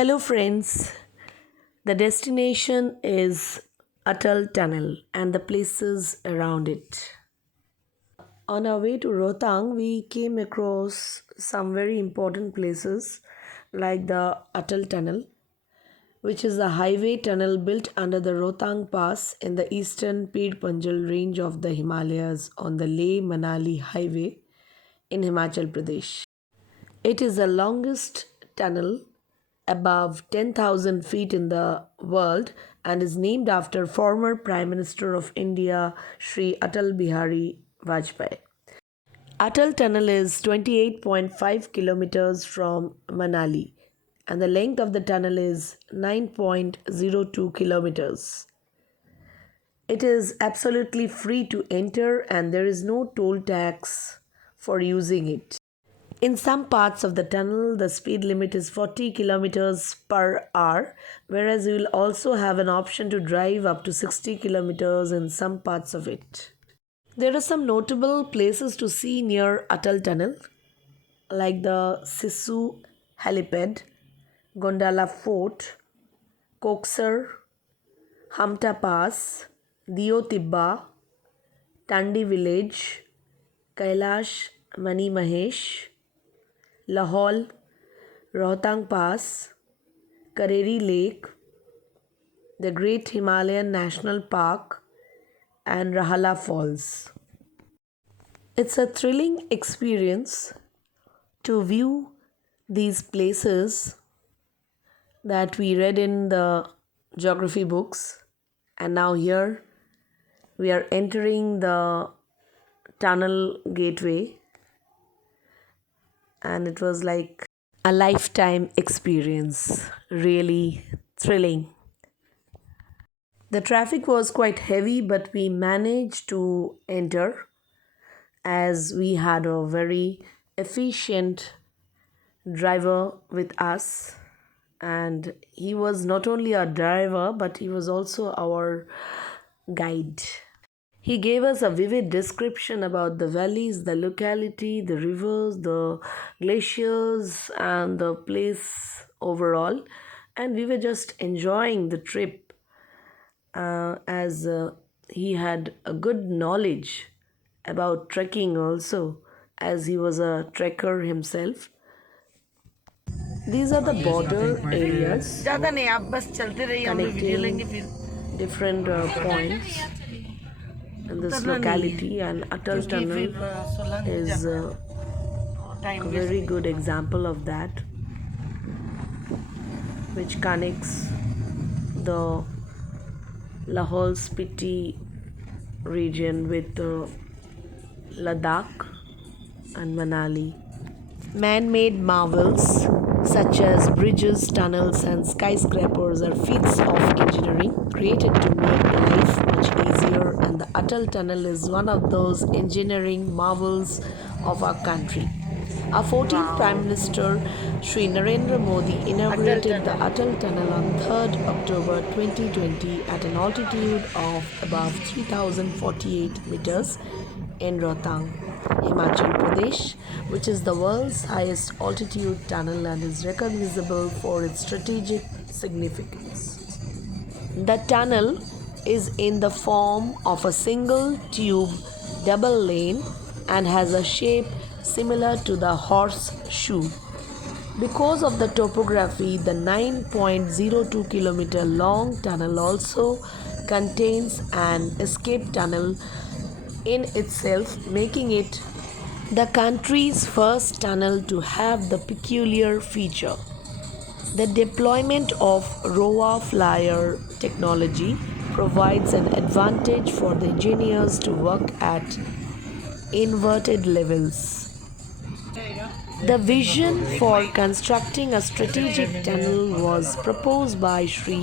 Hello, friends. The destination is Atal Tunnel and the places around it. On our way to Rohtang, we came across some very important places like the Atal Tunnel, which is a highway tunnel built under the Rohtang Pass in the eastern Pir Panjal range of the Himalayas on the Leh Manali Highway in Himachal Pradesh. It is the longest tunnel above 10,000 feet in the world and is named after former Prime Minister of India Sri Atal Bihari Vajpayee. Atal Tunnel is 28.5 kilometers from Manali and the length of the tunnel is 9.02 kilometers. It is absolutely free to enter and there is no toll tax for using it. In some parts of the tunnel, the speed limit is 40 kilometers per hour, whereas you will also have an option to drive up to 60 kilometers in some parts of it. There are some notable places to see near Atal Tunnel, like the Sisu helipad, Gondala Fort, Koksar, Hamta Pass, Dio Tibba, Tandi Village, Kailash Mani Mahesh, Lahore, Rohtang Pass, Kareri Lake, the Great Himalayan National Park, and Rahala Falls. It's a thrilling experience to view these places that we read in the geography books, and now here we are entering the tunnel gateway, and it was like a lifetime experience, really thrilling. The traffic was quite heavy, but we managed to enter as we had a very efficient driver with us, and he was not only our driver but he was also our guide. He gave us a vivid description about the valleys, the locality, the rivers, the glaciers, and the place overall. And we were just enjoying the trip as he had a good knowledge about trekking also, as he was a trekker himself. These are the border areas connecting different points in this locality, and Atal Tunnel is a very good example of that, which connects the Lahore Spiti region with Ladakh and Manali. Man-made marvels such as bridges, tunnels and skyscrapers are feats of engineering created to make life much easier, and the Atal Tunnel is one of those engineering marvels of our country. Our 14th Prime Minister Sri Narendra Modi inaugurated the Atal Tunnel on 3rd October 2020 at an altitude of above 3048 meters in Rohtang, Himachal Pradesh, which is the world's highest altitude tunnel and is recognizable for its strategic significance. The tunnel is in the form of a single tube double lane and has a shape similar to the horseshoe. Because of the topography, the 9.02 kilometer long tunnel also contains an escape tunnel in itself, making it the country's first tunnel to have the peculiar feature. The deployment of ROA flyer technology provides an advantage for the engineers to work at inverted levels. The vision for constructing a strategic tunnel was proposed by Sri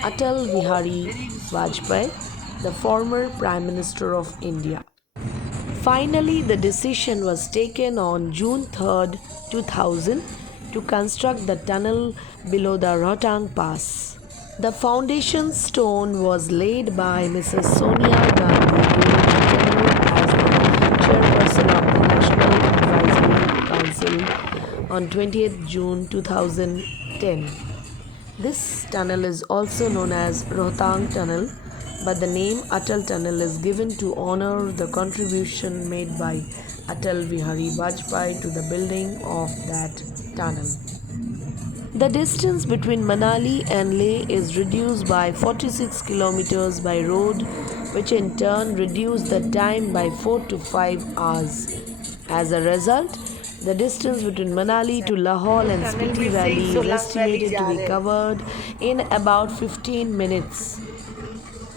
Atal Bihari Vajpayee, the former Prime Minister of India. Finally, the decision was taken on June 3rd, 2000 to construct the tunnel below the Rohtang Pass. The foundation stone was laid by Mrs. Sonia Gandhi during her tenure as the chairperson of the National Advisory Council on 20th June 2010. This tunnel is also known as Rohtang Tunnel, but the name Atal Tunnel is given to honor the contribution made by Atal Bihari Vajpayee to the building of that tunnel. The distance between Manali and Leh is reduced by 46 kilometers by road, which in turn reduced the time by 4 to 5 hours. As a result, the distance between Manali to Lahore and Spiti Valley is estimated to be covered in about 15 minutes.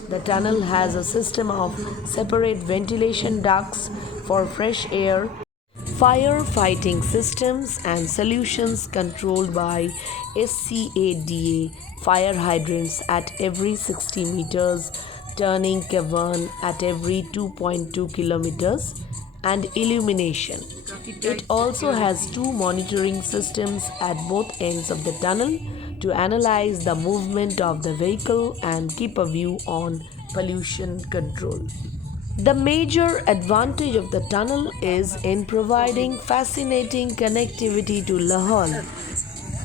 The tunnel has a system of separate ventilation ducts for fresh air, firefighting systems, and solutions controlled by SCADA fire hydrants at every 60 meters, turning cavern at every 2.2 kilometers, and illumination. It also has two monitoring systems at both ends of the tunnel to analyze the movement of the vehicle and keep a view on pollution control. The major advantage of the tunnel is in providing fascinating connectivity to Lahore.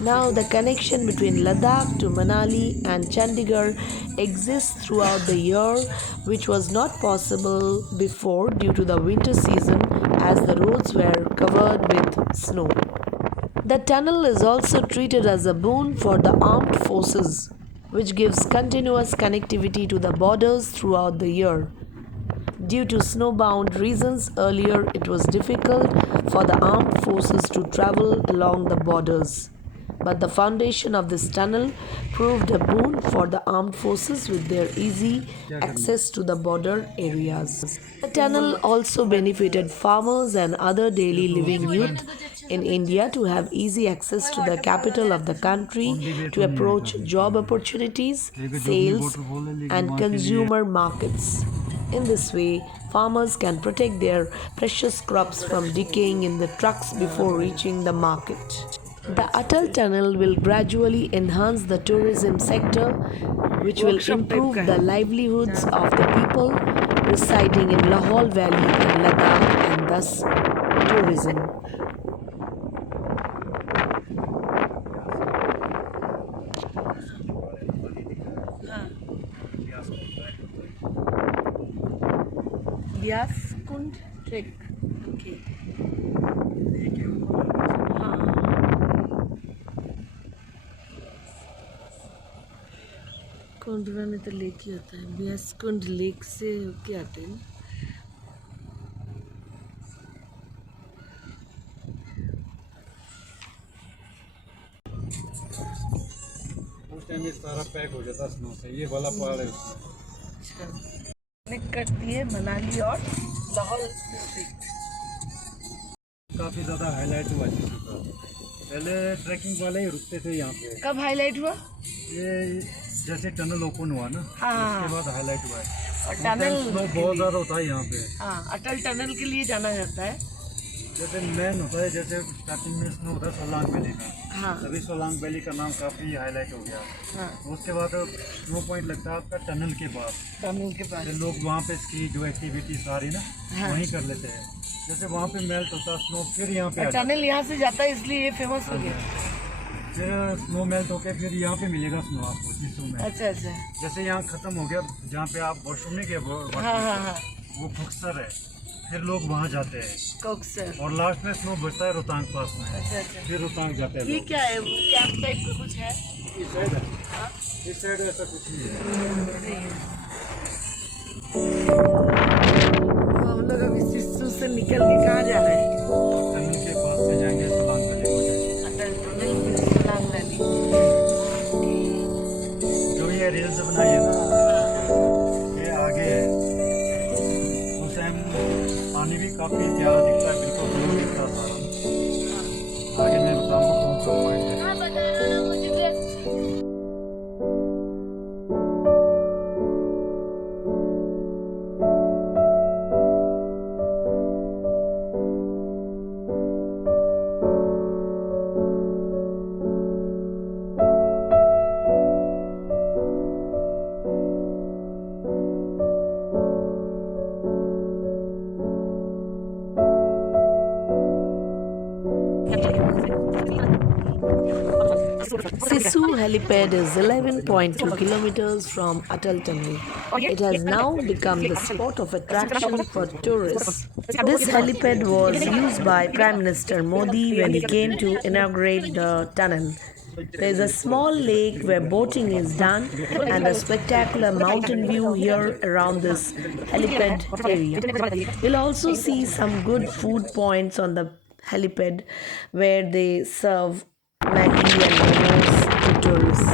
Now, the connection between Ladakh to Manali and Chandigarh exists throughout the year, which was not possible before due to the winter season as the roads were covered with snow. The tunnel is also treated as a boon for the armed forces, which gives continuous connectivity to the borders throughout the year. Due to snowbound reasons, earlier it was difficult for the armed forces to travel along the borders. But the foundation of this tunnel proved a boon for the armed forces with their easy access to the border areas. The tunnel also benefited farmers and other daily living youth in India to have easy access to the capital of the country to approach job opportunities, sales, and consumer markets. In this way, farmers can protect their precious crops from decaying in the trucks before reaching the market. The Atal Tunnel will gradually enhance the tourism sector, which will improve the livelihoods of the people residing in Lahore Valley and Ladakh and thus tourism. Vyas Trek. Okay. Kondhwa में तो lake ही होता है व्यासकुंड lake से होके आते हैं उस time ये सारा पैक हो जाता स्नो से ये वाला पहाड़ है अच्छा कनेक्ट करती है मनाली और लाहौल डिस्ट्रिक्ट काफ़ी ज़्यादा हाईलाइट हुआ है पहले ट्रैकिंग वाले ही रुकते थे यहाँ पे कब हाईलाइट हुआ ये जैसे टनल ओपन हुआ ना उसके बाद हाईलाइट हुआ है और टनल स्नो बहुत ज़्यादा होता है यहाँ पे हाँ अटल टनल के लिए जाना जाता है जैसे मेन होता है जैसे स्टार्टिंग में स्नो होता है सोलांग वैली का हाँ तभी सोलांग वैली का नाम काफ़ी हाईलाइट हो गया हाँ उसके बाद स्नो पॉइंट लगता है आपका टनल के बाद टनल के पास फिर लोग वहाँ पे इसकी जो एक्टिविटी सारी ना वहीं कर लेते हैं जैसे वहाँ पे मेल्ट होता है स्नो फिर यहाँ पे टनल यहाँ से जाता है इसलिए ये फेमस हो गया फिर स्नो मेल्ट होके फिर यहाँ पे मिलेगा स्नो आपको शीशों में अच्छा अच्छा जैसे यहाँ खत्म हो गया जहाँ पे आप वॉशरूम नहीं गए हाँ हाँ हाँ वो खुक्सर है फिर लोग वहाँ जाते हैं कोक्सर और लास्ट में स्नो बचता है रोहतांग पास में अच्छा अच्छा फिर रोहतांग जाते हैं ये लोग। क्या है कैंप टाइप का कुछ है इस साइड है इस साइड ऐसा कुछ नहीं है हम लोग अभी सिस्सू से निकल के कहाँ जा रहे हैं टनल के पास से जाएंगे सोलांग वैली को अटल टनल फिर सोलांग वैली जो ये रील्स बनाई है ना ये आगे है उस टाइम पानी भी काफ़ी प्यारा दिखता है बिल्कुल ब्लू दिखता था आगे मैं बताऊँगा कौन सा पॉइंट है हाँ बता रहा ना मुझे helipad is 11.2 kilometers from Atal Tunnel. It has now become the spot of attraction for tourists. This helipad was used by Prime Minister Modi when he came to inaugurate the tunnel. There is a small lake where boating is done and a spectacular mountain view here around this helipad area. You'll also see some good food points on the helipad where they serve Maggie and momos to tourists.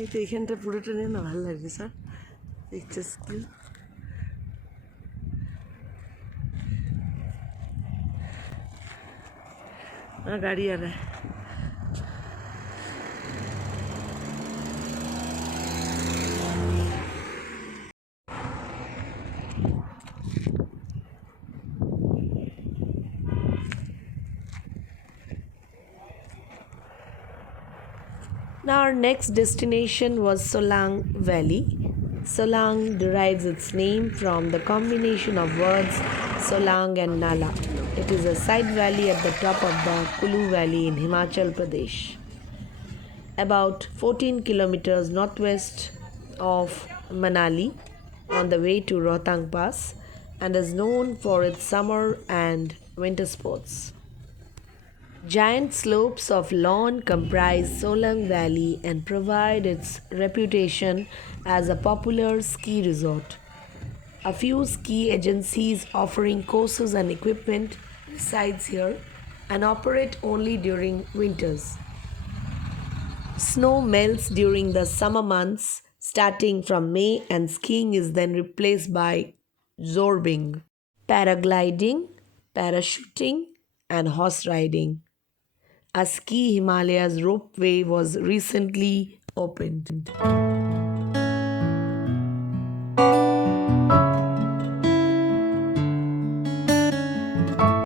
এই তো এখানটা পুরোটা নিয়ে না ভালো লাগবে sir দেখছে skill গাড়ি আর Now, our next destination was Solang Valley. Solang derives its name from the combination of words Solang and Nala. It is a side valley at the top of the Kulu Valley in Himachal Pradesh, about 14 kilometers northwest of Manali on the way to Rohtang Pass, and is known for its summer and winter sports. Giant slopes of lawn comprise Solang Valley and provide its reputation as a popular ski resort. A few ski agencies offering courses and equipment resides here and operate only during winters. Snow melts during the summer months starting from May, and skiing is then replaced by zorbing, paragliding, parachuting, and horse riding. A ski Himalayas ropeway was recently opened.